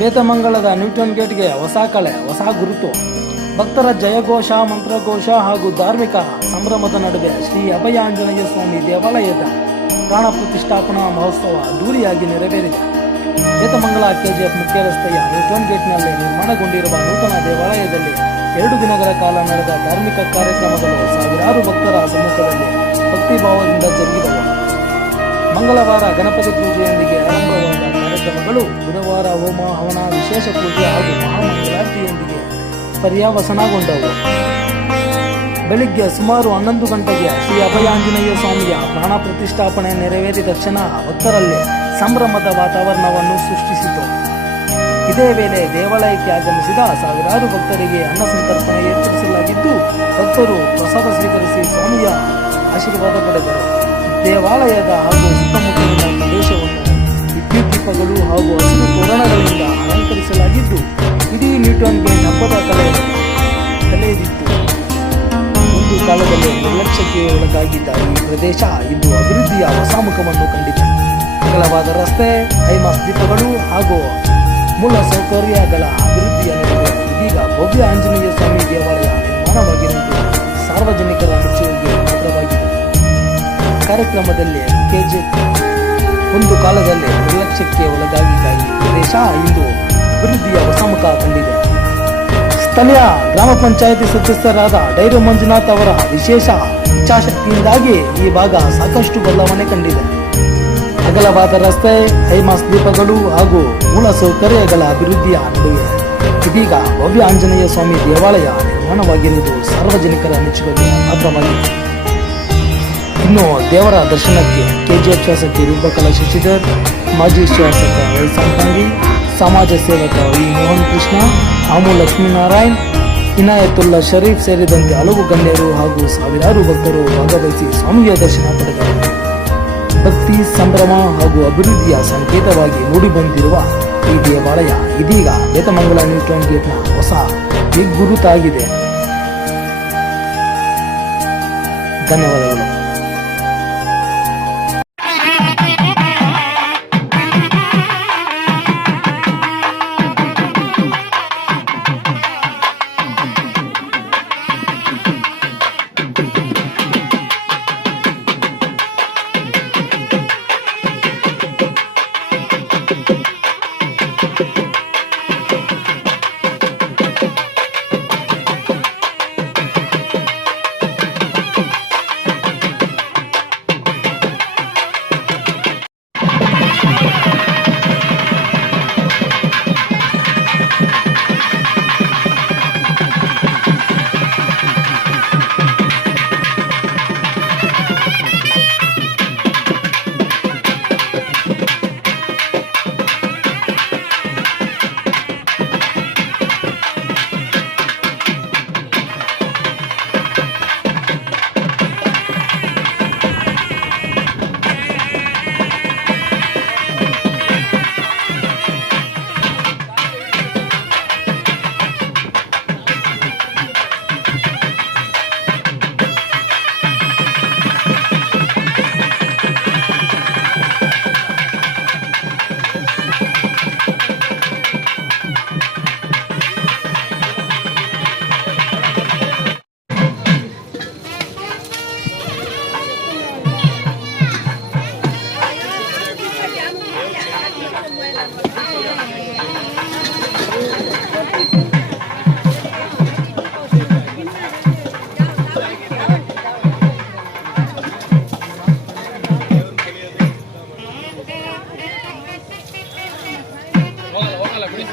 ಬೇತಮಂಗಲದ Newton ಗೇಟ್ಗೆ ಹೊಸ ಕಳೆ, ಹೊಸ ಗುರುತು. ಭಕ್ತರ ಜಯಘೋಷ, ಮಂತ್ರಘೋಷ ಹಾಗೂ ಧಾರ್ಮಿಕ ಸಂಭ್ರಮದ ನಡುವೆ ಶ್ರೀ ಅಭಯ ಆಂಜನೇಯ ಸ್ವಾಮಿ ದೇವಾಲಯದ ಪ್ರಾಣ ಪ್ರತಿಷ್ಠಾಪನಾ ಮಹೋತ್ಸವ ಅದ್ದೂರಿಯಾಗಿ ನೆರವೇರಿದೆ. ಬೇತಮಂಗಲ ಕೆಜಿಎಫ್ ಮುಖ್ಯ ರಸ್ತೆಯ ನ್ಯೂಟನ್ ಗೇಟ್ನಲ್ಲಿ ನಿರ್ಮಾಣಗೊಂಡಿರುವ ನೂತನ ದೇವಾಲಯದಲ್ಲಿ 2 ದಿನಗಳ ಕಾಲ ನಡೆದ ಧಾರ್ಮಿಕ ಕಾರ್ಯಕ್ರಮಗಳು ಸಾವಿರಾರು ಭಕ್ತರ ಸಮ್ಮುಖದಲ್ಲಿ ಭಕ್ತಿಭಾವದಿಂದ ಜರುಗಿದವು. ಮಂಗಳವಾರ ಗಣಪತಿ ಪೂಜೆಯೊಂದಿಗೆ ಆರಂಭವಾದ ಕಾರ್ಯಕ್ರಮಗಳು ಬುಧವಾರ ಹೋಮ ಹವನ, ವಿಶೇಷ ಪೂಜೆ ಹಾಗೂ ಮಹಾಮಂಗಳಾರತಿಯೊಂದಿಗೆ ಪರ್ಯಾವಸನಗೊಂಡವು. ಬೆಳಿಗ್ಗೆ ಸುಮಾರು 11 ಗಂಟೆಗೆ ಶ್ರೀ ಅಭಯ ಆಂಜನೇಯ ಸ್ವಾಮಿಯ ಪ್ರಾಣ ಪ್ರತಿಷ್ಠಾಪನೆ ನೆರವೇರಿದ ಕ್ಷಣ ಭಕ್ತರಲ್ಲಿ ಸಂಭ್ರಮದ ವಾತಾವರಣವನ್ನು ಸೃಷ್ಟಿಸಿತು. ಇದೇ ವೇಳೆ ದೇವಾಲಯಕ್ಕೆ ಆಗಮಿಸಿದ ಸಾವಿರಾರು ಭಕ್ತರಿಗೆ ಅನ್ನ ಸಂತರ್ಪಣೆ ಏರ್ಪಡಿಸಲಾಗಿದ್ದು, ಭಕ್ತರು ಪ್ರಸಾದ ಸ್ವೀಕರಿಸಿ ಸ್ವಾಮಿಯ ಆಶೀರ್ವಾದ ಪಡೆದರು. ದೇವಾಲಯದ ಹಾಗೂ ಸುತ್ತಮುತ್ತಲಿನ ಪ್ರದೇಶವನ್ನು ವಿದ್ಯುತ್ ದೀಪಗಳು ಹಾಗೂ ಹಸಿರು ತೋರಣಗಳಿಂದ ಅಲಂಕರಿಸಲಾಗಿದ್ದು, ಇಡೀ ನ್ಯೂಟನ್ ಗೇಟ್ ಹಬ್ಬದ ತಲೆಯೆದಿತ್ತು. ಒಂದು ಕಾಲದಲ್ಲಿ ನಿರ್ಲಕ್ಷ್ಯಕ್ಕೆ ಒಳಗಾಗಿದ್ದ ಈ ಪ್ರದೇಶ ಇಂದು ಅಭಿವೃದ್ಧಿಯ ಹೊಸ ಮುಖವನ್ನು ಕಂಡಿದೆ. ಅಗಲವಾದ ರಸ್ತೆ, ಹೈಮಾಸ್ ದೀಪಗಳು ಹಾಗೂ ಮೂಲ ಸೌಕರ್ಯಗಳ ಅಭಿವೃದ್ಧಿಯ ನಡುವೆ ಇದೀಗ ಭವ್ಯ ಆಂಜನೇಯ ಸ್ವಾಮಿ ದೇವಾಲಯ ನಿರ್ಮಾಣವಾಗಿರುವುದು ಸಾರ್ವಜನಿಕರ ಮೆಚ್ಚುಗೆಗೆ ಪಾತ್ರವಾಗಿದೆ. ಕಾರ್ಯಕ್ರಮದಲ್ಲಿ ಒಂದು ಕಾಲದಲ್ಲಿ ನಿರ್ಲಕ್ಷ್ಯಕ್ಕೆ ಒಳಗಾಗಿದ್ದ ಈ ಪ್ರದೇಶ ಇಂದು ಅಭಿವೃದ್ಧಿಯ ಹೊಸ ಮುಖ ಕಂಡಿದೆ. ಸ್ಥಳೀಯ ಗ್ರಾಮ ಪಂಚಾಯಿತಿ ಸದಸ್ಯರಾದ ಡೈರು ಮಂಜುನಾಥ್ ಅವರ ವಿಶೇಷ ಇಚ್ಛಾಶಕ್ತಿಯಿಂದಾಗಿ ಈ ಭಾಗ ಸಾಕಷ್ಟು ಬದಲಾವಣೆ ಕಂಡಿದೆ. ಅಗಲವಾದ ರಸ್ತೆ, ಹೈಮಾಸ್ ದೀಪಗಳು ಹಾಗೂ ಮೂಲ ಸೌಕರ್ಯಗಳ ಅಭಿವೃದ್ಧಿಯ ನಡುವೆ ಇದೀಗ ಭವ್ಯ ಆಂಜನೇಯ ಸ್ವಾಮಿ ದೇವಾಲಯ ನಿರ್ಮಾಣವಾಗಿರುವುದು ಸಾರ್ವಜನಿಕರ ಮೆಚ್ಚುಗೆಗೆ ಪಾತ್ರವಾಗಿದೆ. ಇನ್ನು ದೇವರ ದರ್ಶನಕ್ಕೆ ಕೆಜಿಎಫ್ ಶಾಸಕಿ ರೂಪಕಲಾ ಶಶಿಧರ್, ಮಾಜಿ ಶಾಸಕ ವೈಸಂತಂಗಿ, ಸಮಾಜ ಸೇವಕ ವಿ ಮೋಹನ್ ಕೃಷ್ಣ, ಆಮು ಲಕ್ಷ್ಮೀನಾರಾಯಣ್, ಇನಾಯತುಲ್ಲಾ ಶರೀಫ್ ಸೇರಿದಂತೆ ಹಲವು ಗಣ್ಯರು ಹಾಗೂ ಸಾವಿರಾರು ಭಕ್ತರು ಭಾಗವಹಿಸಿ ಸ್ವಾಮಿಯ ದರ್ಶನ ಪಡೆದರು. ಭಕ್ತಿ, ಸಂಭ್ರಮ ಹಾಗೂ ಅಭಿವೃದ್ಧಿಯ ಸಂಕೇತವಾಗಿ ಮೂಡಿಬಂದಿರುವ ಈ ದೇವಾಲಯ ಇದೀಗ ಬೇತಮಂಗಲ ನ್ಯೂಟನ್ ಗೇಟ್ನ ಹೊಸ ಗುರುತಾಗಿದೆ. ಧನ್ಯವಾದಗಳು. ಹೋಗಲ್ಲ ಬಿಡಿ.